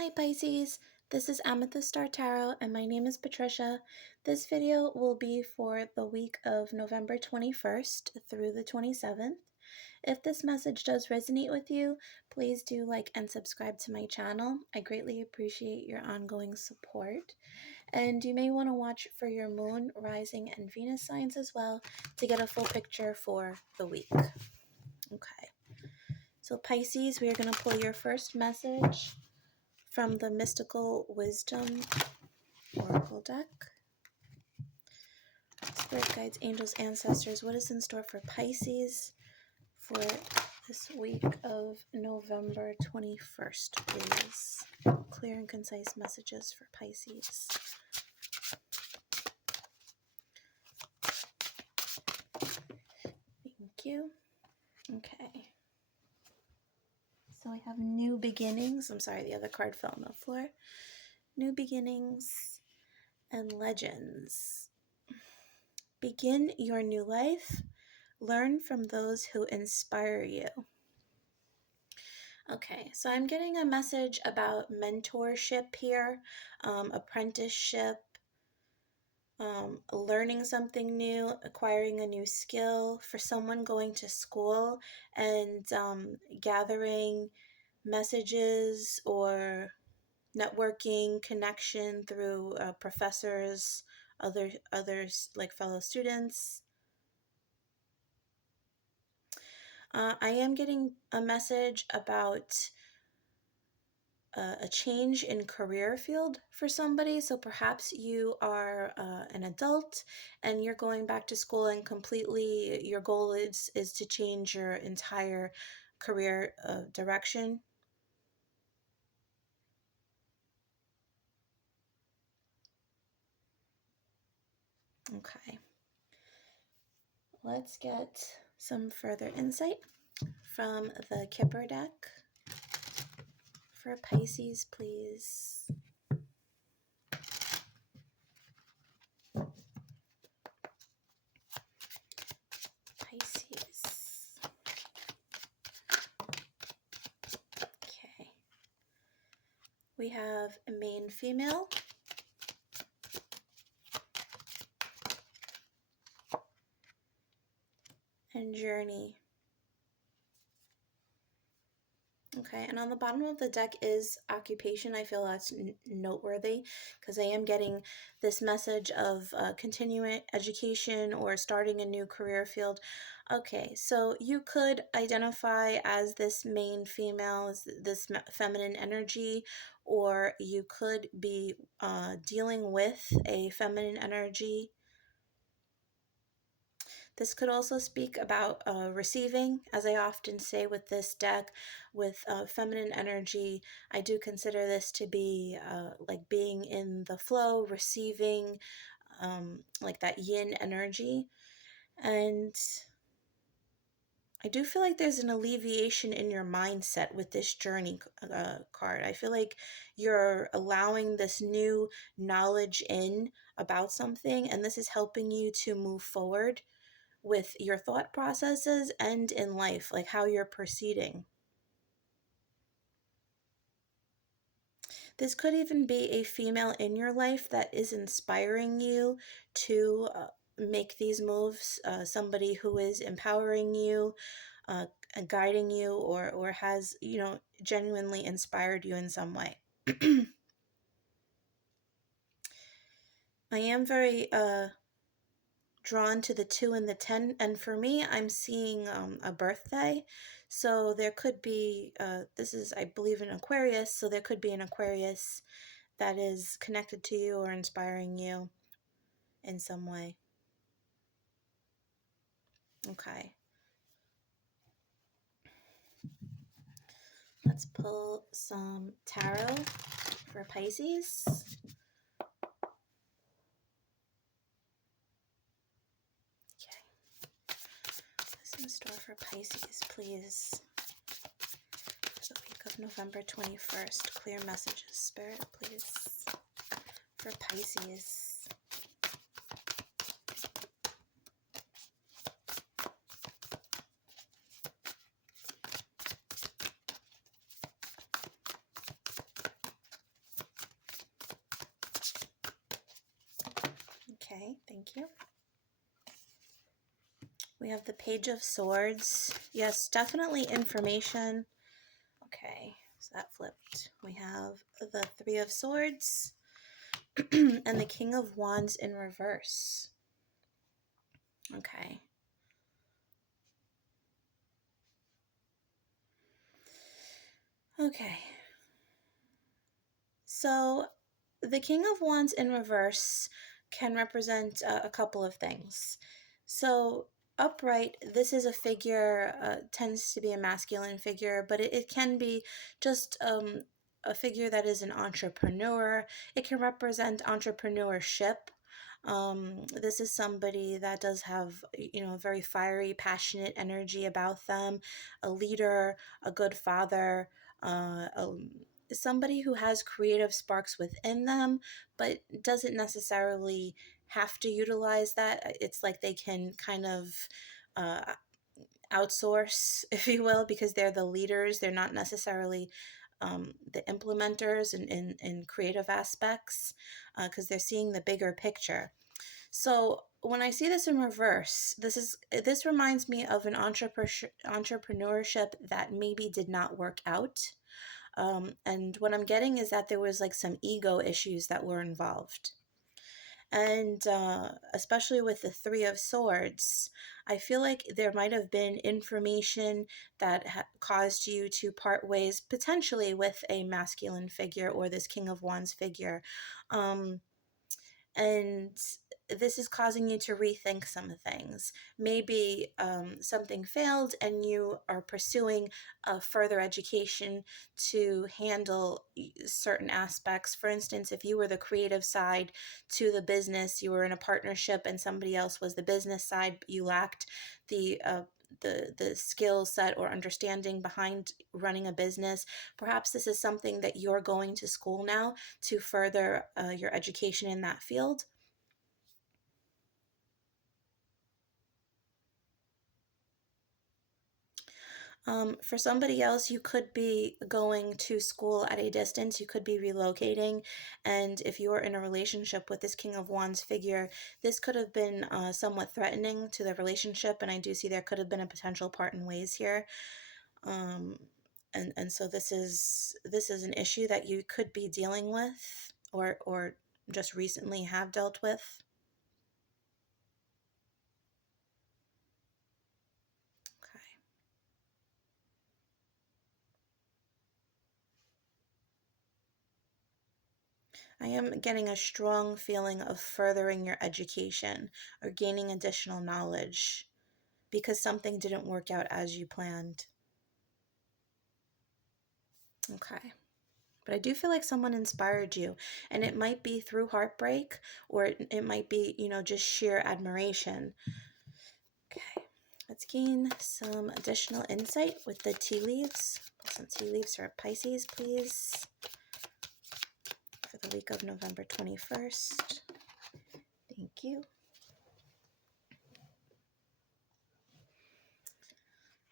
Hi Pisces, this is Amethyst Star Tarot and my name is Patricia. This video will be for the week of November 21st through the 27th. If this message does resonate with you, please do like and subscribe to my channel. I greatly appreciate your ongoing support. And you may want to watch for your moon, rising, and Venus signs as well to get a full picture for the week. Okay, so Pisces, we are going to pull your first message from the Mystical Wisdom Oracle deck. Spirit guides, angels, ancestors, what is in store for Pisces for this week of November 21st, please? Clear and concise messages for Pisces. Thank you. Okay. So we have new beginnings. I'm sorry, the other card fell on the floor. New beginnings and legends. Begin your new life. Learn from those who inspire you. Okay, so I'm getting a message about mentorship here, apprenticeship, learning something new, acquiring a new skill, for someone going to school and gathering messages or networking connection through professors, others like fellow students. I am getting a message about a change in career field for somebody. So perhaps you are an adult and you're going back to school and completely your goal is to change your entire career direction. Okay. Let's get some further insight from the Kipper deck for Pisces, please. Pisces. Okay. We have a main female, and journey. Okay, and on the bottom of the deck is occupation. I feel that's noteworthy because I am getting this message of continuing education or starting a new career field. Okay, so you could identify as this main female, this feminine energy, or you could be dealing with a feminine energy. This could also speak about receiving, as I often say with this deck, with feminine energy. I do consider this to be like being in the flow, receiving, like that yin energy. And I do feel like there's an alleviation in your mindset with this journey card. I feel like you're allowing this new knowledge in about something, and this is helping you to move forward with your thought processes and in life, like how you're proceeding. This could even be a female in your life that is inspiring you to make these moves, somebody who is empowering you, guiding you, or has, genuinely inspired you in some way. I am very drawn to the 2 and the 10, and for me I'm seeing a birthday, so there could be this is, I believe, an Aquarius, so there could be an Aquarius that is connected to you or inspiring you in some way. Okay, let's pull some tarot for Pisces. What's in store for Pisces, please, for the week of November 21st? Clear messages, Spirit, please, for Pisces. Okay, thank you. We have the Page of Swords. Yes, definitely information. Okay, so that flipped. We have the Three of Swords and the King of Wands in reverse. Okay. Okay. So the King of Wands in reverse can represent a couple of things. So upright, this is a figure, tends to be a masculine figure, but it can be just a figure that is an entrepreneur. It can represent entrepreneurship. This is somebody that does have, a very fiery, passionate energy about them, a leader, a good father, somebody who has creative sparks within them, but doesn't necessarily have to utilize that. It's like they can kind of uh, outsource, if you will, because they're the leaders. They're not necessarily the implementers in creative aspects, because they're seeing the bigger picture. So when I see this in reverse, this reminds me of an entrepreneurship that maybe did not work out. And what I'm getting is that there was like some ego issues that were involved. And especially with the Three of Swords, I feel like there might have been information that caused you to part ways potentially with a masculine figure or this King of Wands figure. And this is causing you to rethink some things. Maybe something failed and you are pursuing a further education to handle certain aspects. For instance, if you were the creative side to the business, you were in a partnership and somebody else was the business side, but you lacked the the skill set or understanding behind running a business. Perhaps this is something that you're going to school now to further your education in that field. For somebody else, you could be going to school at a distance, you could be relocating. And if you are in a relationship with this King of Wands figure, this could have been somewhat threatening to the relationship. And I do see there could have been a potential part in ways here. Um, and so this is an issue that you could be dealing with or just recently have dealt with. Okay. I am getting a strong feeling of furthering your education or gaining additional knowledge because something didn't work out as you planned. Okay. But I do feel like someone inspired you, and it might be through heartbreak or it might be, just sheer admiration. Okay. Let's gain some additional insight with the tea leaves. Some tea leaves for Pisces, please, for the week of November 21st. Thank you.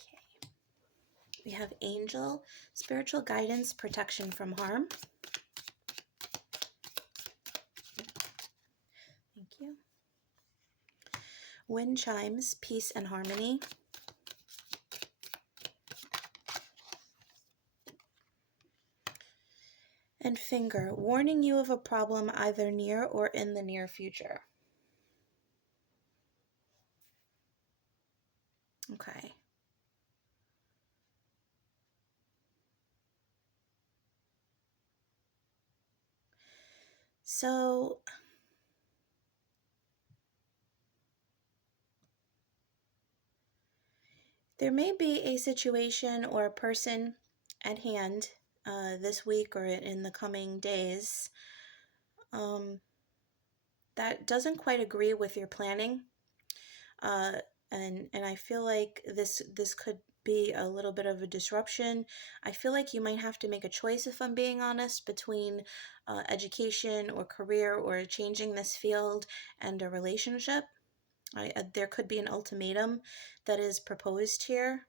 Okay. We have angel, spiritual guidance, protection from harm. Thank you. Wind chimes, peace and harmony. And finger, warning you of a problem either near or in the near future. Okay. So there may be a situation or a person at hand this week or in the coming days um, that doesn't quite agree with your planning. Uh, and I feel like this could be a little bit of a disruption. I feel like you might have to make a choice, if I'm being honest, between education or career or changing this field and a relationship. There could be an ultimatum that is proposed here,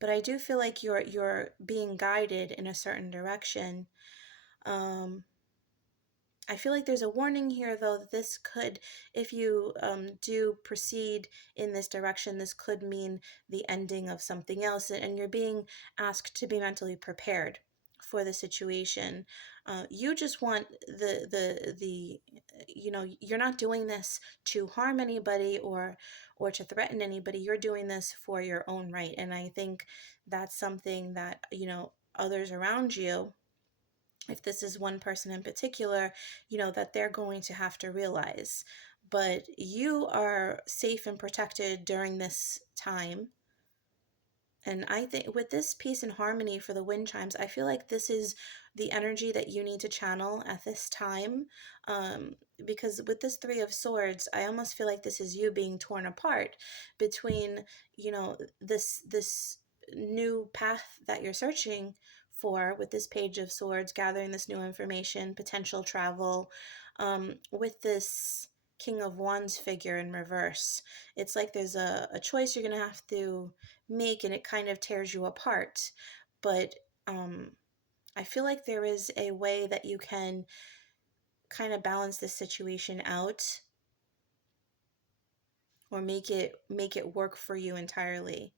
but I do feel like you're being guided in a certain direction. Um, I feel like there's a warning here, though, that this could, if you do proceed in this direction, this could mean the ending of something else, and you're being asked to be mentally prepared for the situation. You just want you're not doing this to harm anybody or to threaten anybody. You're doing this for your own right, and I think that's something that others around you, if this is one person in particular, that they're going to have to realize. But you are safe and protected during this time. And I think with this peace and harmony for the wind chimes, I feel like this is the energy that you need to channel at this time. Because with this Three of Swords, I almost feel like this is you being torn apart between, this new path that you're searching for with this Page of Swords, gathering this new information, potential travel, with this King of Wands figure in reverse. It's like there's a choice you're going to have to make, and it kind of tears you apart. But I feel like there is a way that you can kind of balance this situation out, or make it work for you entirely.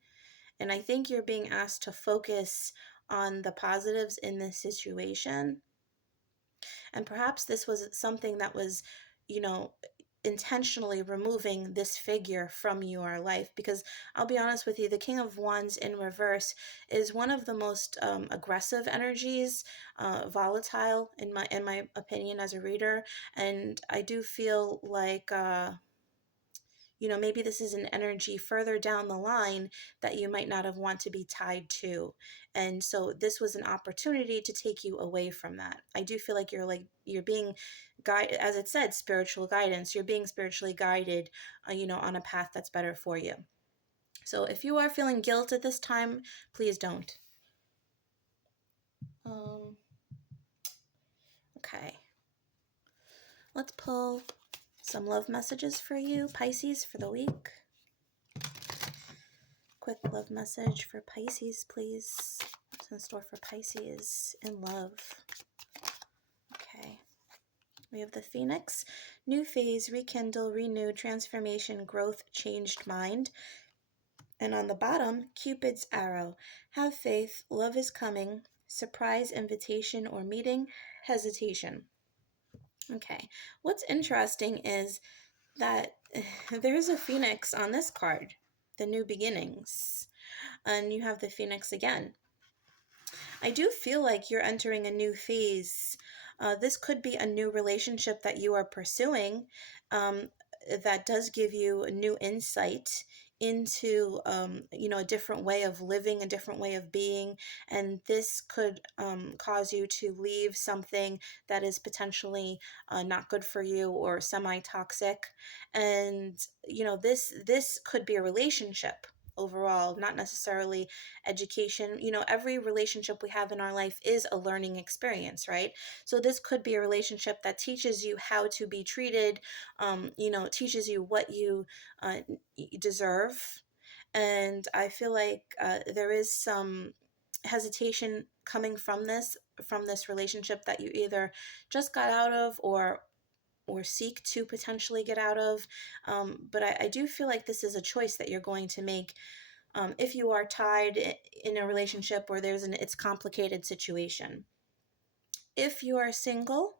And I think you're being asked to focus on the positives in this situation. And perhaps this was something that was, you know, intentionally removing this figure from your life. Because I'll be honest with you, the King of Wands in reverse is one of the most aggressive energies, volatile in my opinion as a reader. And I do feel like maybe this is an energy further down the line that you might not have want to be tied to. And so this was an opportunity to take you away from that. I do feel like you're being guided, as it said, spiritual guidance. You're being spiritually guided, on a path that's better for you. So if you are feeling guilt at this time, please don't. Okay. Let's pull some love messages for you, Pisces, for the week. Quick love message for Pisces, please. What's in store for Pisces in love? Okay. We have the Phoenix. New phase, rekindle, renew, transformation, growth, changed mind. And on the bottom, Cupid's arrow. Have faith, love is coming, surprise, invitation or meeting, hesitation. Okay. What's interesting is that there's a Phoenix on this card, the new beginnings. And you have the Phoenix again. I do feel like you're entering a new phase. This could be a new relationship that you are pursuing, that does give you a new insight into a different way of living, a different way of being. And this could cause you to leave something that is potentially not good for you or semi-toxic. And this could be a relationship overall, not necessarily education. Every relationship we have in our life is a learning experience, right? So this could be a relationship that teaches you how to be treated, teaches you what you deserve. And I feel like there is some hesitation coming from this relationship that you either just got out of or seek to potentially get out of. But I do feel like this is a choice that you're going to make if you are tied in a relationship where it's complicated situation. If you are single,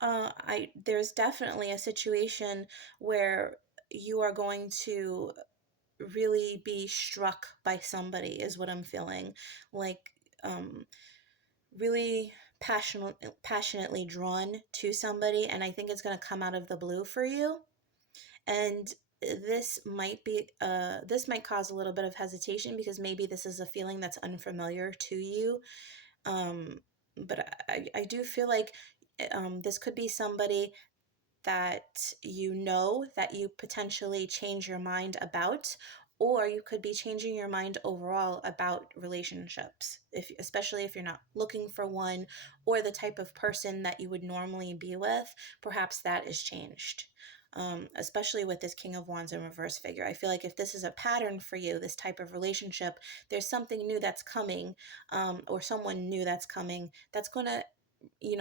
there's definitely a situation where you are going to really be struck by somebody, is what I'm feeling. Like, really passionately drawn to somebody, and I think it's going to come out of the blue for you. And this might cause a little bit of hesitation because maybe this is a feeling that's unfamiliar to you. But I do feel like this could be somebody that that you potentially change your mind about, or you could be changing your mind overall about relationships, especially if you're not looking for one, or the type of person that you would normally be with. Perhaps that is changed. Especially with this King of Wands in reverse figure. I feel like if this is a pattern for you, this type of relationship, there's something new that's coming, or someone new that's coming, that's going to,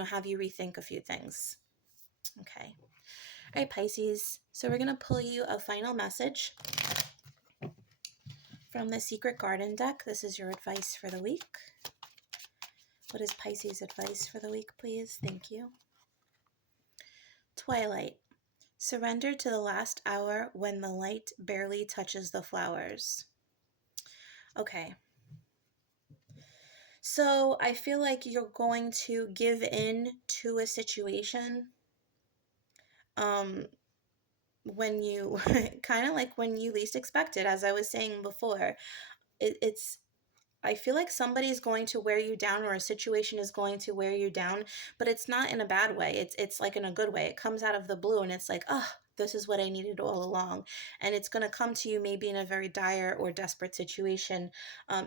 have you rethink a few things. Okay. All right, Pisces. So we're going to pull you a final message from the Secret Garden deck. This is your advice for the week. What is Pisces' advice for the week, please? Thank you. Twilight. Surrender to the last hour when the light barely touches the flowers. Okay. So I feel like you're going to give in to a situation when you kind of like when you least expect it, as I was saying before. It's I feel like somebody's going to wear you down, or a situation is going to wear you down, but it's not in a bad way. It's like in a good way. It comes out of the blue and it's like, oh, this is what I needed all along. And it's going to come to you maybe in a very dire or desperate situation,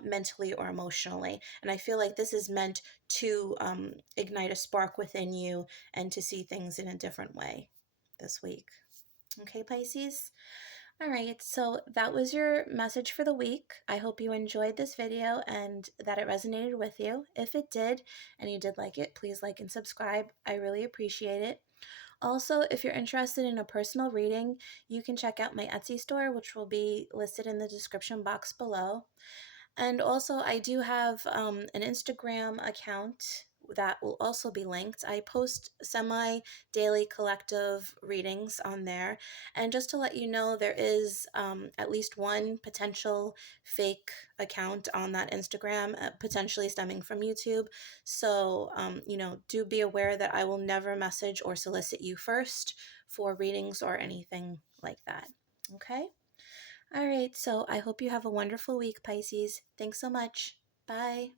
mentally or emotionally. And I feel like this is meant to ignite a spark within you and to see things in a different way this week. Okay, Pisces? All right, so that was your message for the week. I hope you enjoyed this video and that it resonated with you. If it did, and you did like it, please like and subscribe. I really appreciate it. Also, if you're interested in a personal reading, you can check out my Etsy store, which will be listed in the description box below. And also, I do have an Instagram account that will also be linked. I post semi-daily collective readings on there. And just to let you know, there is at least one potential fake account on that Instagram, potentially stemming from YouTube. So, do be aware that I will never message or solicit you first for readings or anything like that. Okay? All right, so I hope you have a wonderful week, Pisces. Thanks so much. Bye.